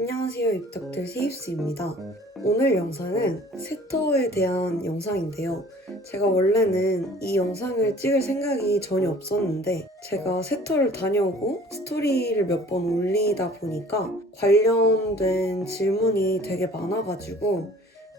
안녕하세요, 입덕들 세입스입니다. 오늘 영상은 세터에 대한 영상인데요. 제가 원래는 이 영상을 찍을 생각이 전혀 없었는데 제가 세터를 다녀오고 스토리를 몇 번 올리다 보니까 관련된 질문이 되게 많아가지고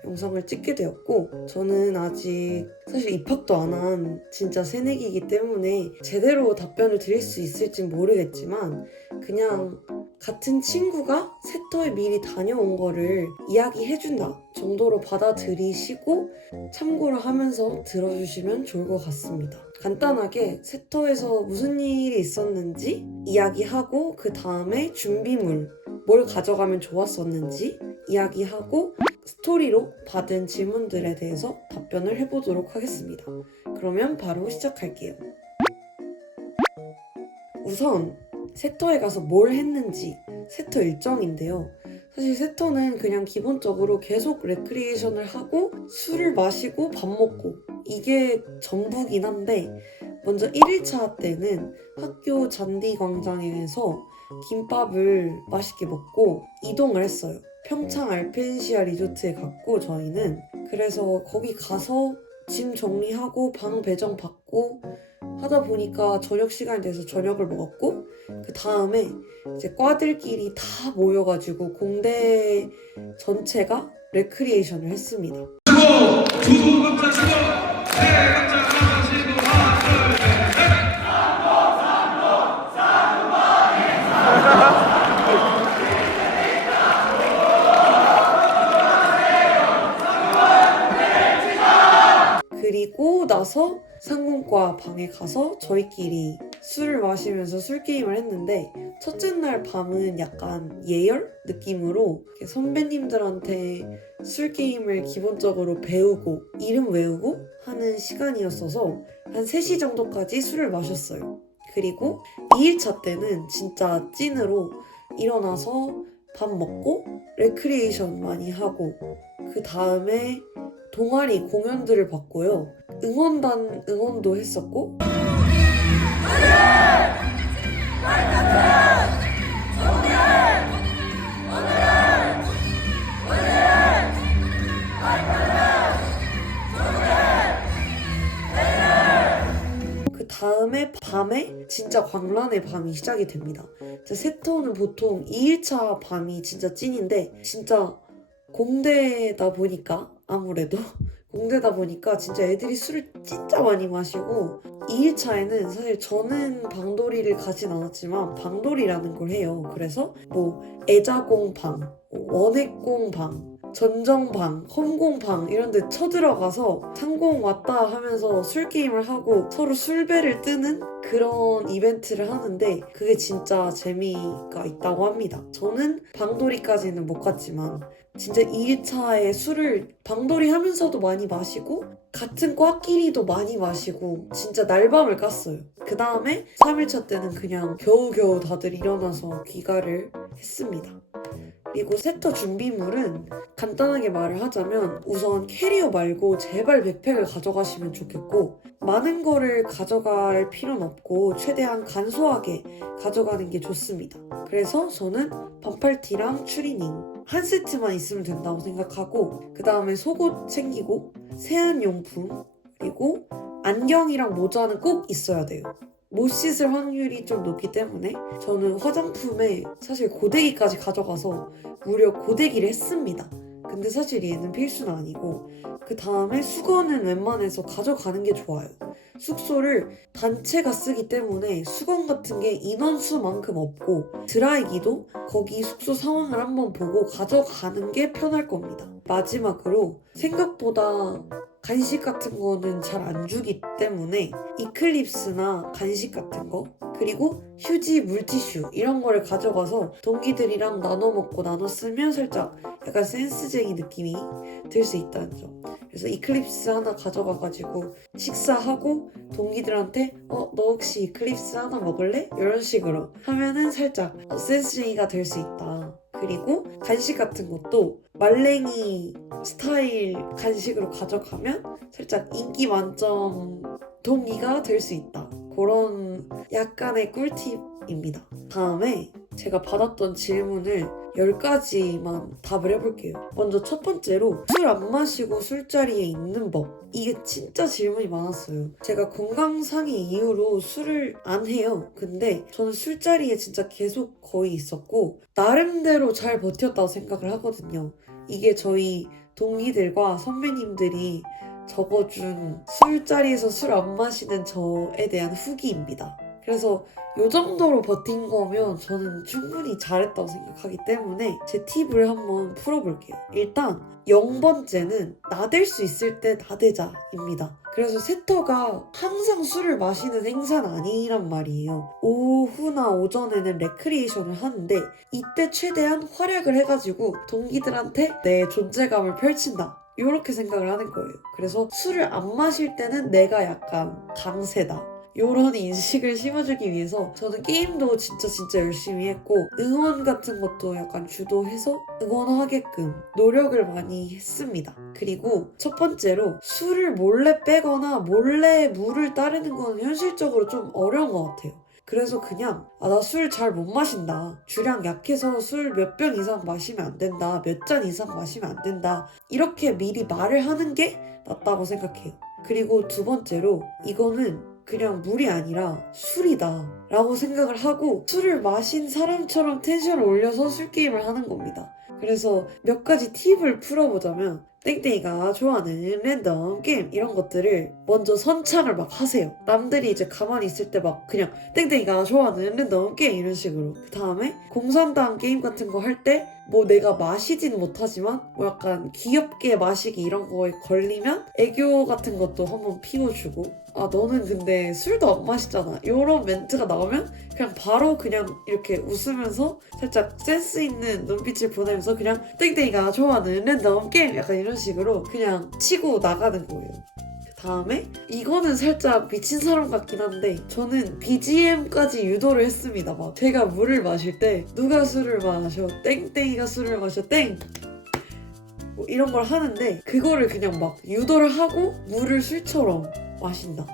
영상을 찍게 되었고, 저는 아직 사실 입학도 안 한 진짜 새내기이기 때문에 제대로 답변을 드릴 수 있을진 모르겠지만 그냥 같은 친구가 세터에 미리 다녀온 거를 이야기해준다 정도로 받아들이시고 참고를 하면서 들어주시면 좋을 것 같습니다. 간단하게 세터에서 무슨 일이 있었는지 이야기하고 그 다음에 준비물, 뭘 가져가면 좋았었는지 이야기하고 스토리로 받은 질문들에 대해서 답변을 해보도록 하겠습니다. 그러면 바로 시작할게요. 우선 세터에 가서 뭘 했는지 세터 일정인데요. 사실 세터는 그냥 기본적으로 계속 레크리에이션을 하고 술을 마시고 밥 먹고 이게 전부긴 한데, 먼저 1일차 때는 학교 잔디광장에서 김밥을 맛있게 먹고 이동을 했어요. 평창 알펜시아 리조트에 갔고 저희는 그래서 거기 가서 짐 정리하고 방 배정 받고 하다 보니까 저녁 시간이 돼서 저녁을 먹었고, 그 다음에 이제 과들끼리 다 모여가지고 공대 전체가 레크리에이션을 했습니다. 두 박자 치고 세 박자 하나 치고 하나 둘셋 그리고 나서 상공과 방에 가서 저희끼리 술을 마시면서 술 게임을 했는데, 첫째 날 밤은 약간 예열 느낌으로 선배님들한테 술 게임을 기본적으로 배우고 이름 외우고 하는 시간이었어서 한 3시 정도까지 술을 마셨어요. 그리고 2일차 때는 진짜 찐으로 일어나서 밥 먹고 레크리에이션 많이 하고 그 다음에 동아리 공연들을 봤고요. 응원단 응원도 했었고, 그 다음에 밤에 진짜 광란의 밤이 시작이 됩니다. 세터는 보통 2일차 밤이 진짜 찐인데, 진짜 공대다 보니까 아무래도 공대다 보니까 진짜 애들이 술을 진짜 많이 마시고, 2일차에는 사실 저는 방돌이를 가진 않았지만 방돌이라는 걸 해요. 그래서 뭐 애자공방, 원액공방, 전정방, 험공방 이런 데 쳐들어가서 상공 왔다 하면서 술 게임을 하고 서로 술배를 뜨는 그런 이벤트를 하는데, 그게 진짜 재미가 있다고 합니다. 저는 방돌이까지는 못 갔지만 진짜 2일차에 술을 방돌이 하면서도 많이 마시고 같은 과끼리도 많이 마시고 진짜 날밤을 깠어요. 그 다음에 3일차 때는 그냥 겨우겨우 다들 일어나서 귀가를 했습니다. 그리고 세터 준비물은 간단하게 말을 하자면 우선 캐리어 말고 제발 백팩을 가져가시면 좋겠고, 많은 거를 가져갈 필요는 없고 최대한 간소하게 가져가는 게 좋습니다. 그래서 저는 반팔티랑 추리닝 한 세트만 있으면 된다고 생각하고, 그 다음에 속옷 챙기고 세안용품, 그리고 안경이랑 모자는 꼭 있어야 돼요. 못 씻을 확률이 좀 높기 때문에 저는 화장품에 사실 고데기까지 가져가서 무려 고데기를 했습니다. 근데 사실 얘는 필수는 아니고, 그 다음에 수건은 웬만해서 가져가는 게 좋아요. 숙소를 단체가 쓰기 때문에 수건 같은 게 인원수만큼 없고, 드라이기도 거기 숙소 상황을 한번 보고 가져가는 게 편할 겁니다. 마지막으로 생각보다 간식 같은 거는 잘 안 주기 때문에 이클립스나 간식 같은 거, 그리고 휴지, 물티슈 이런 거를 가져가서 동기들이랑 나눠 먹고 나눠 쓰면 살짝 약간 센스쟁이 느낌이 들 수 있다는 점. 그래서 이클립스 하나 가져가가지고 식사하고 동기들한테 너 혹시 이클립스 하나 먹을래? 이런 식으로 하면은 살짝 센스쟁이가 될 수 있다. 그리고 간식 같은 것도 말랭이 스타일 간식으로 가져가면 살짝 인기 만점 동기가 될 수 있다. 그런 약간의 꿀팁입니다. 다음에 제가 받았던 질문을 10가지만 답을 해볼게요. 먼저 첫 번째로 술 안 마시고 술자리에 있는 법. 이게 진짜 질문이 많았어요. 제가 건강상의 이유로 술을 안 해요. 근데 저는 술자리에 진짜 계속 거의 있었고 나름대로 잘 버텼다고 생각을 하거든요. 이게 저희 동기들과 선배님들이 적어준 술자리에서 술 안 마시는 저에 대한 후기입니다. 그래서 이 정도로 버틴 거면 저는 충분히 잘했다고 생각하기 때문에 제 팁을 한번 풀어볼게요. 일단 0번째는 나댈 수 있을 때 나대자입니다. 그래서 세터가 항상 술을 마시는 행사는 아니란 말이에요. 오후나 오전에는 레크리에이션을 하는데 이때 최대한 활약을 해가지고 동기들한테 내 존재감을 펼친다. 이렇게 생각을 하는 거예요. 그래서 술을 안 마실 때는 내가 약간 강세다. 이런 인식을 심어주기 위해서 저는 게임도 진짜 열심히 했고 응원 같은 것도 약간 주도해서 응원하게끔 노력을 많이 했습니다. 그리고 첫 번째로 술을 몰래 빼거나 몰래 물을 따르는 건 현실적으로 좀 어려운 것 같아요. 그래서 그냥 나 술 잘 못 마신다. 주량 약해서 술 몇 병 이상 마시면 안 된다. 몇 잔 이상 마시면 안 된다. 이렇게 미리 말을 하는 게 낫다고 생각해요. 그리고 두 번째로 이거는 그냥 물이 아니라 술이다 라고 생각을 하고 술을 마신 사람처럼 텐션을 올려서 술게임을 하는 겁니다. 그래서 몇 가지 팁을 풀어보자면 땡땡이가 좋아하는 랜덤 게임 이런 것들을 먼저 선창을 막 하세요. 남들이 이제 가만히 있을 때 막 그냥 땡땡이가 좋아하는 랜덤 게임 이런 식으로. 그 다음에 공산당 게임 같은 거 할 때 뭐 내가 마시진 못하지만 뭐 약간 귀엽게 마시기 이런 거에 걸리면 애교 같은 것도 한번 피워주고 너는 근데 술도 안 마시잖아 이런 멘트가 나오면 그냥 바로 그냥 이렇게 웃으면서 살짝 센스 있는 눈빛을 보내면서 그냥 땡땡이가 좋아하는 랜덤 게임 약간 이런 식으로 그냥 치고 나가는 거예요. 다음에 이거는 살짝 미친 사람 같긴 한데 저는 BGM까지 유도를 했습니다. 막 제가 물을 마실 때 누가 술을 마셔 땡땡이가 술을 마셔 땡 뭐 이런 걸 하는데 그거를 그냥 막 유도를 하고 물을 술처럼 마신다.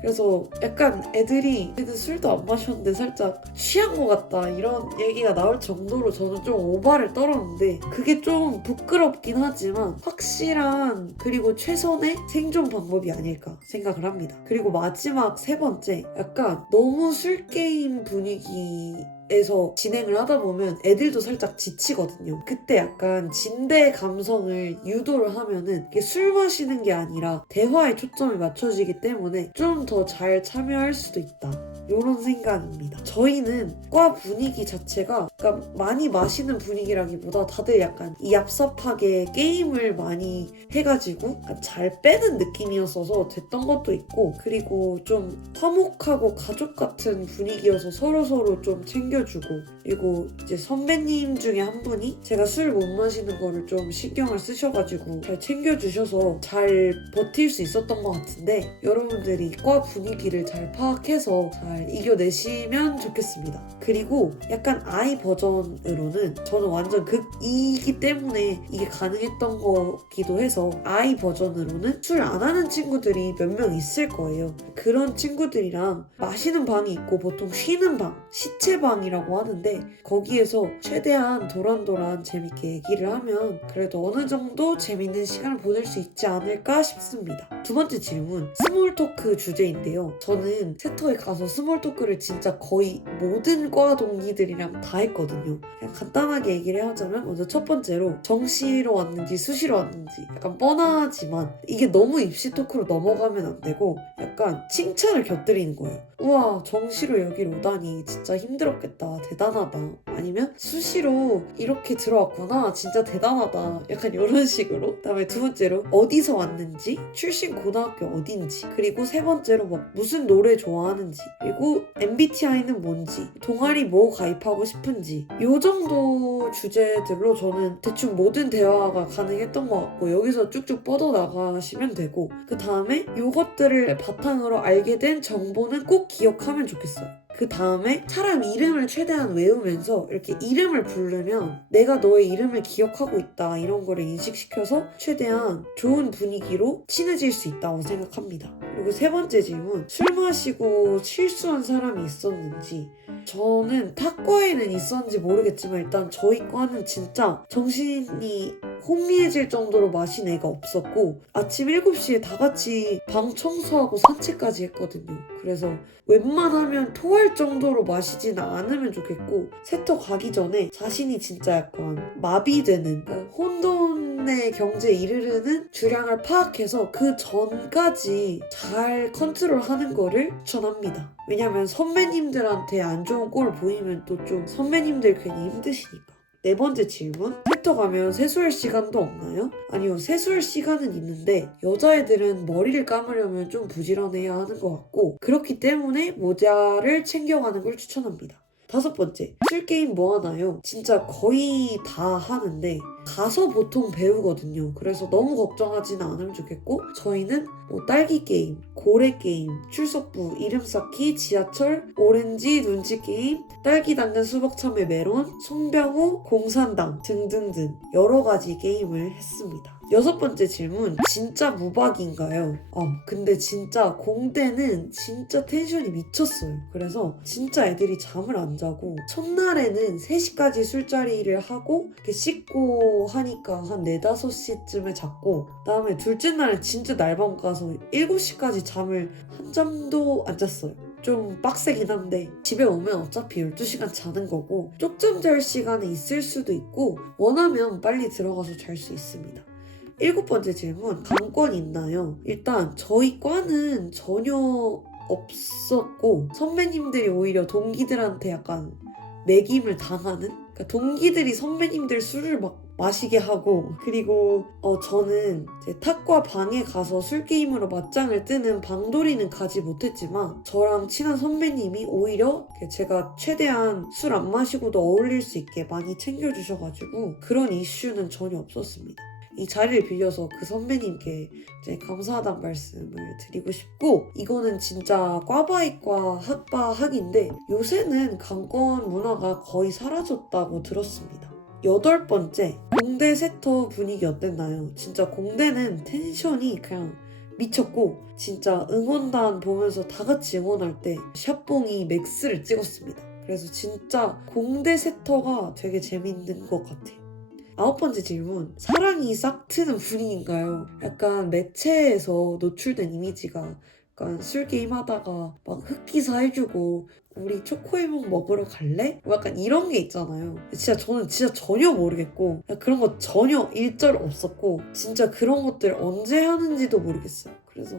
그래서 약간 애들이 얘는 술도 안 마셨는데 살짝 취한 것 같다 이런 얘기가 나올 정도로 저는 좀 오바를 떨었는데 그게 좀 부끄럽긴 하지만 확실한 그리고 최선의 생존 방법이 아닐까 생각을 합니다. 그리고 마지막 세 번째 약간 너무 술게임 분위기에서 진행을 하다 보면 애들도 살짝 지치거든요. 그때 약간 진대 감성을 유도를 하면은 이게 술 마시는 게 아니라 대화에 초점이 맞춰지기 때문에 좀 더 잘 참여할 수도 있다. 이런 생각입니다. 저희는 과 분위기 자체가 그러니까 많이 마시는 분위기라기보다 다들 약간 이 얍삽하게 게임을 많이 해가지고 잘 빼는 느낌이었어서 됐던 것도 있고 그리고 좀 화목하고 가족 같은 분위기여서 서로서로 좀 챙겨주고 그리고 이제 선배님 중에 한 분이 제가 술 못 마시는 거를 좀 신경을 쓰셔가지고 잘 챙겨주셔서 잘 버틸 수 있었던 것 같은데 여러분들이 과 분위기를 잘 파악해서 잘 이겨내시면 좋겠습니다. 그리고 약간 아이 버전으로는 저는 완전 극이기 때문에 이게 가능했던 거기도 해서 아이 버전으로는 술 안 하는 친구들이 몇 명 있을 거예요. 그런 친구들이랑 마시는 방이 있고 보통 쉬는 방, 시체방이라고 하는데 거기에서 최대한 도란도란 재밌게 얘기를 하면 그래도 어느 정도 재밌는 시간을 보낼 수 있지 않을까 싶습니다. 두 번째 질문, 스몰 토크 주제인데요. 저는 세터에 가서 스몰 토크를 진짜 거의 모든 과 동기들이랑 다 했거든요. 그냥 간단하게 얘기를 하자면 먼저 첫 번째로 정시로 왔는지 수시로 왔는지 약간 뻔하지만 이게 너무 입시 토크로 넘어가면 안 되고 약간 칭찬을 곁들이는 거예요. 우와 정시로 여기로 오다니 진짜 힘들었겠다 대단하다 아니면 수시로 이렇게 들어왔구나 진짜 대단하다 약간 이런 식으로 그다음에 두 번째로 어디서 왔는지 출신 고등학교 어딘지 그리고 세 번째로 막 무슨 노래 좋아하는지 그리고 MBTI는 뭔지 동아리 뭐 가입하고 싶은지 요 정도 주제들로 저는 대충 모든 대화가 가능했던 것 같고 여기서 쭉쭉 뻗어나가시면 되고 그 다음에 요것들을 바탕으로 알게 된 정보는 꼭 기억하면 좋겠어요. 그 다음에 사람 이름을 최대한 외우면서 이렇게 이름을 부르면 내가 너의 이름을 기억하고 있다 이런 거를 인식시켜서 최대한 좋은 분위기로 친해질 수 있다고 생각합니다. 그리고 세 번째 질문, 술 마시고 실수한 사람이 있었는지. 저는 탁과에는 있었는지 모르겠지만 일단 저희 과는 진짜 정신이 혼미해질 정도로 마신 애가 없었고 아침 7시에 다 같이 방 청소하고 산책까지 했거든요. 그래서 웬만하면 토할 정도로 마시지는 않으면 좋겠고 세터 가기 전에 자신이 진짜 약간 마비되는 혼돈의 경지에 이르르는 주량을 파악해서 그 전까지 잘 컨트롤하는 거를 추천합니다. 왜냐면 선배님들한테 안 좋은 꼴 보이면 또 좀 선배님들 괜히 힘드시니까. 네 번째 질문, 세터 가면 세수할 시간도 없나요? 아니요, 세수할 시간은 있는데 여자애들은 머리를 감으려면 좀 부지런해야 하는 것 같고 그렇기 때문에 모자를 챙겨가는 걸 추천합니다. 다섯 번째, 술 게임 뭐 하나요? 진짜 거의 다 하는데 가서 보통 배우거든요. 그래서 너무 걱정하지는 않으면 좋겠고 저희는 뭐 딸기 게임, 고래 게임, 출석부, 이름 쌓기, 지하철, 오렌지, 눈치 게임, 딸기 당근 수박 참외 메론, 송병호, 공산당 등등등 여러 가지 게임을 했습니다. 여섯 번째 질문, 진짜 무박인가요? 근데 진짜 공대는 진짜 텐션이 미쳤어요. 그래서 진짜 애들이 잠을 안 자고 첫날에는 3시까지 술자리를 하고 이렇게 씻고 하니까 한 4, 5시쯤에 잤고 그다음에 둘째 날은 진짜 날밤 가서 7시까지 잠을 한 잠도 안 잤어요. 좀 빡세긴 한데 집에 오면 어차피 12시간 자는 거고 쪽잠 잘 시간에 있을 수도 있고 원하면 빨리 들어가서 잘 수 있습니다. 7번째 질문, 강권 있나요? 일단 저희 과는 전혀 없었고 선배님들이 오히려 동기들한테 약간 매김을 당하는? 그러니까 동기들이 선배님들 술을 막 마시게 하고 그리고 저는 제 탁과 방에 가서 술게임으로 맞짱을 뜨는 방돌이는 가지 못했지만 저랑 친한 선배님이 오히려 제가 최대한 술 안 마시고도 어울릴 수 있게 많이 챙겨주셔가지고 그런 이슈는 전혀 없었습니다. 이 자리를 빌려서 그 선배님께 이제 감사하다는 말씀을 드리고 싶고 이거는 진짜 과바이과 학바학인데 요새는 강권 문화가 거의 사라졌다고 들었습니다. 8번째, 공대 세터 분위기 어땠나요? 진짜 공대는 텐션이 그냥 미쳤고 진짜 응원단 보면서 다 같이 응원할 때 샷봉이 맥스를 찍었습니다. 그래서 진짜 공대 세터가 되게 재밌는 것 같아요. 9번째 질문, 사랑이 싹 트는 분위기인가요? 약간 매체에서 노출된 이미지가 약간 술게임 하다가 막 흑기사 해주고 우리 초코에몽 먹으러 갈래? 약간 이런 게 있잖아요. 저는 진짜 전혀 모르겠고 그런 거 전혀 일절 없었고 진짜 그런 것들 언제 하는지도 모르겠어요. 그래서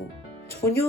전혀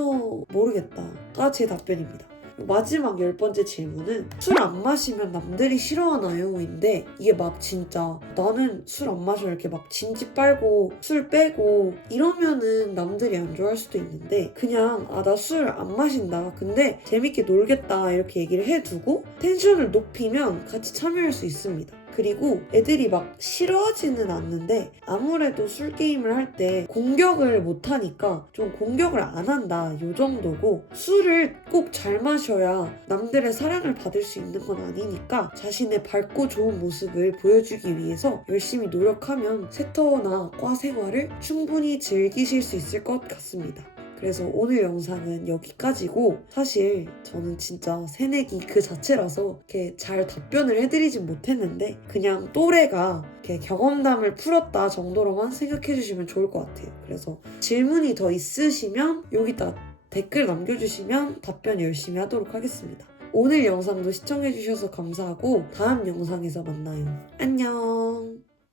모르겠다가 제 답변입니다. 마지막 10번째 질문은 술 안 마시면 남들이 싫어하나요? 인데 이게 막 진짜 나는 술 안 마셔 이렇게 막 진지 빨고 술 빼고 이러면은 남들이 안 좋아할 수도 있는데 그냥 나 술 안 마신다 근데 재밌게 놀겠다 이렇게 얘기를 해두고 텐션을 높이면 같이 참여할 수 있습니다. 그리고 애들이 막 싫어하지는 않는데 아무래도 술게임을 할 때 공격을 못하니까 좀 공격을 안 한다 요 정도고 술을 꼭 잘 마셔야 남들의 사랑을 받을 수 있는 건 아니니까 자신의 밝고 좋은 모습을 보여주기 위해서 열심히 노력하면 세터나 과 생활을 충분히 즐기실 수 있을 것 같습니다. 그래서 오늘 영상은 여기까지고 사실 저는 진짜 새내기 그 자체라서 이렇게 잘 답변을 해드리진 못했는데 그냥 또래가 이렇게 경험담을 풀었다 정도로만 생각해 주시면 좋을 것 같아요. 그래서 질문이 더 있으시면 여기다 댓글 남겨주시면 답변 열심히 하도록 하겠습니다. 오늘 영상도 시청해 주셔서 감사하고 다음 영상에서 만나요. 안녕.